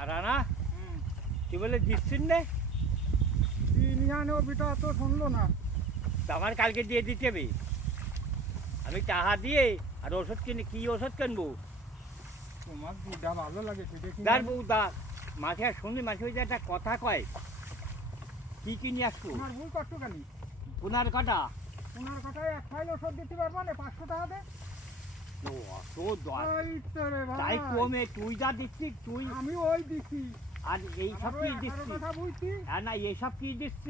আর না কি বলে দিচ্ছেন রে? নিয়ে ও বিটা তো শুনলো না। তা আমার কালকে দিয়ে দিতে হবে। আমি টাকা দিয়ে আর ওষুধ কিনে কি ওষুধ কিনবো? তোমার দুধটা ভালো লাগে সেটা কি দার বউ দা মাঝে শুনি মাঝে ওই যে একটা কথা কয় কি কিনে আসবো তোমার ভুল কষ্ট কেন? পুনার কাটা ওনার কথায় এক ফাইল ওষুধ দিতে পারবো না 500 টাকা দে। ও অত দর এই তো রে ভাই। তাই কমে তুই যা দিচ্ছিস তুই আমি ওই দিছি আর এই সব কি আরো দিচ্ছিস? কথা বুঝছি। হ্যাঁ না এইসব কি দিচ্ছিস?